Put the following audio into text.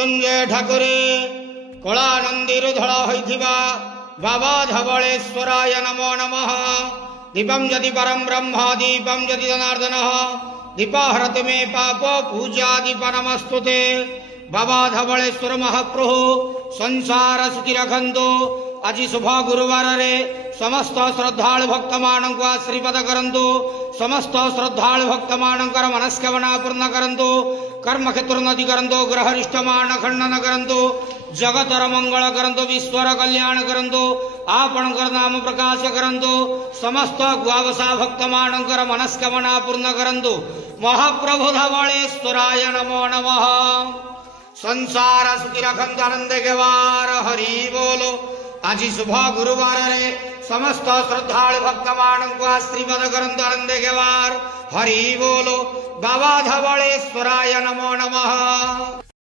मृत्युंजय ठाकुरे कलानंदीर धड़ा होइथिबा बाबा धवलेश्वराय नमो नमः। दीपम यदि परम ब्रह्म दीपम यदि जनार्दन दीपाहरति मे पाप पूजा दीप नमस्तुते। बाबा धवलेश्वर महाप्रभु संसार सुखी रखंतु। आज शुभ गुरुवार रे समस्त श्रद्धालु भक्त मानक आशीर्वाद करंतु। समस्त श्रद्धालु भक्त मानकर मनस्कामना पूर्ण करंतु। कर्म क्षेत्र उन्नति करंतु। ग्रहरिष्ट मान खंडन करंतु। जगतर मंगल करंतु। विश्वर कल्याण करंतु। आपणकर नाम प्रकाश करंतु। समस्त द्वादशा भक्त मानकर मनस्कामना पूर्ण करंतु। महाप्रभु धवलेश्वराय नमो नमः। संसार सुखी रखंतु आनंद के वार हरि बोलो। आज शुभ गुरुवार रे समस्त श्रद्धालु भक्त मानक आशीर्वाद करंतु आनंद के वार हरि बोलो। बाबा धवलेश्वराय नमो नमः।